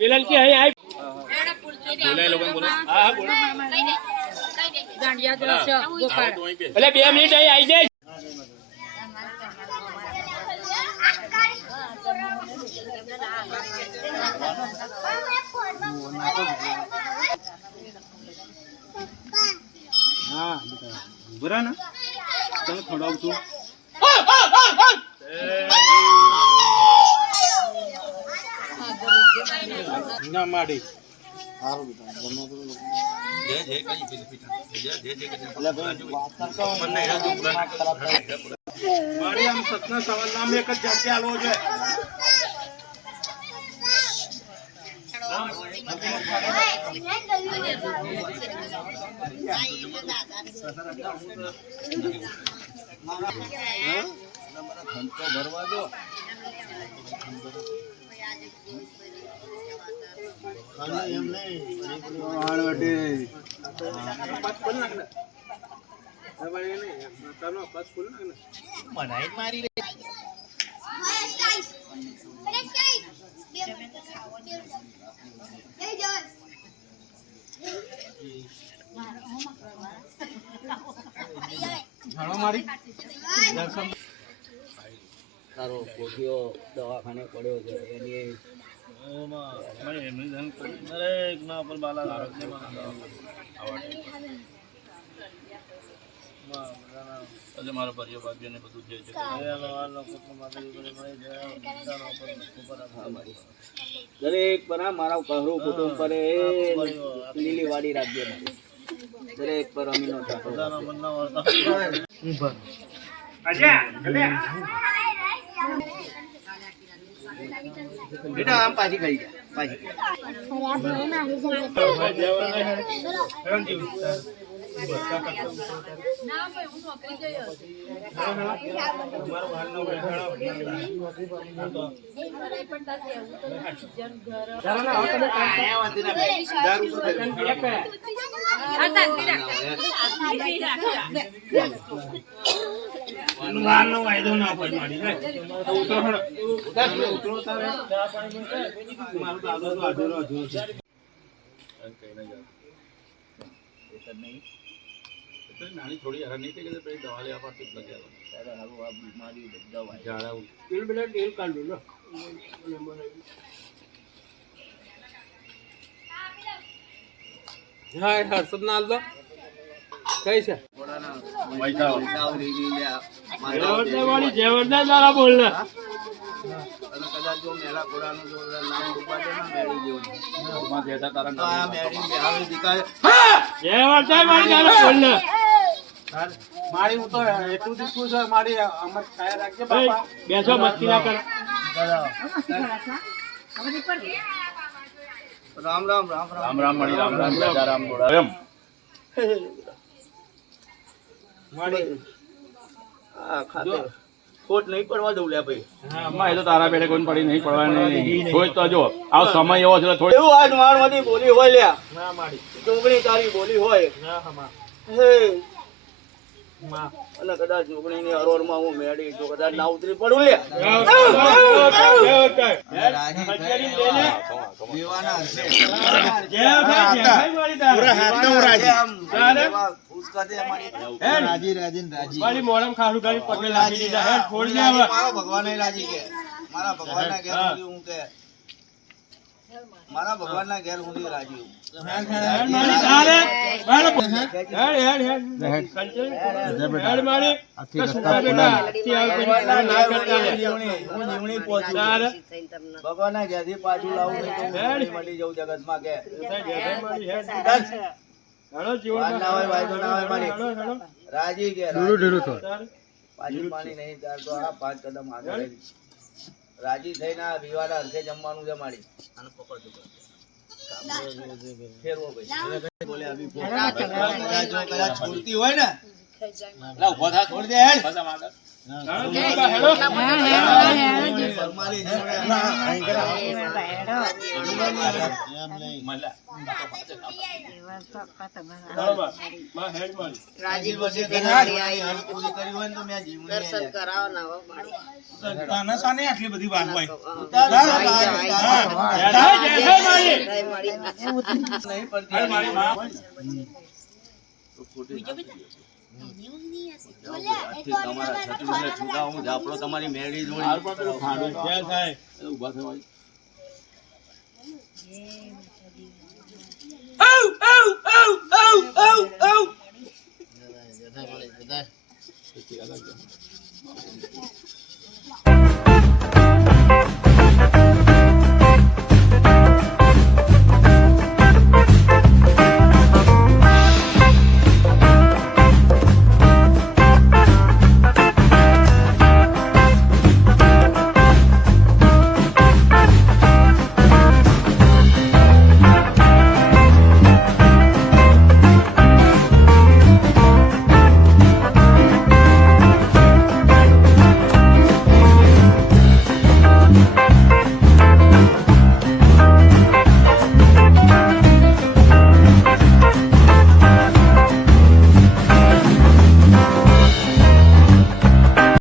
પેલા કે અહીં આય બોલાય લોકો બોલો હા બોલો ગાંડિયા જશે ગોપાળ એટલે 2 મિનિટ અહીં આવી જાય હા બરા ના તમે ખવડાવું છું ના માડી સારું બેટા ગમે તો જે જે કઈ પીઠા જે જે એટલે ભાઈ વાત કરતો મને એના જો પૂરા ખરાબ થાય મારી આમ સતના સવાલ નામ એક જ જાતે આલો છે ભરવા દો એમ નહીં મારી મારી તારો પોતિયો દવાખાને પડ્યો છે એની મારો પરિયો ભાગ્ય ને બધું જે છે દરેક પર મારા કહરું કુટુંબ પર લીલી વાડી રાખજો દરેક પર અમીનો બેટા આમ પાછી ખાઈ ગયા પાછી વાયદો ના પડે મારી મારો દાદો તો અધૂરો છે નાની થોડી હરા નહીં કે પછી દવા લેવા પાસે લગાવ્યા હારું આ બીમારી દવા ઝાડા તેલ બેટા તેલ કાઢો લો હા હર્ષદ ના આલદો કઈ છે જબરદસ્ત વાળા બોલ ને કદાચ જો મેલા ઘોડાનું જો નામ ઉપાડે ને મેળી જેવું માં જેતા તારા નામ મેળી બેહાવી દીકા જબરદસ્ત વાળી ગાલો બોલ ને મારી હું તો એટલું દીકું છે મારી અમર ખાય રાખજે બાપા બેસો મસ્તી ના કર રામ રામ રામ રામ રામ મણી રામ રામ રાજા રામ બોલા એમ મારી આ ખાતે ખોટ નહીં પડવા દઉં લે ભાઈ હા અમ્મા એ તો તારા બેડે કોઈ પડી નહીં પડવાની નહીં કોઈ તો જો આ સમય એવો છે થોડી એવું આ મારવાની બોલી હોય લ્યા ના માડી ડુંગળી તારી બોલી હોય ના હમા હે માં અને કદાચ ડુંગળી ની હરોર માં હું મેડી તો કદાચ ના ઉતરી પડું લે મોડમ ખાડું કરી પગે લાગી દીધા હે છોડી દે હવે મારો ભગવાન રાજી કે મારા ભગવાન ના ઘેર સુધી હું કે મારા ભગવાન ના ઘેર સુધી રાજી ભગવાન ના ઘેર થી પાછું લાવું મળી જવું જગત માં કે રાજી કે પાછી પાણી નહીં તો આ 5 કદમ આગળ રાજી થઈને આ વિવાદ અર્થે જમવાનું છે મારી આને પકડજો ફેરવો ભાઈ બોલે આવી કદાચ છોડતી હોય ને લા ઉભો થા છોડ દે હેડ આટલી બધી વાત હોય તમારી મેળી ઉભા થવા Bye.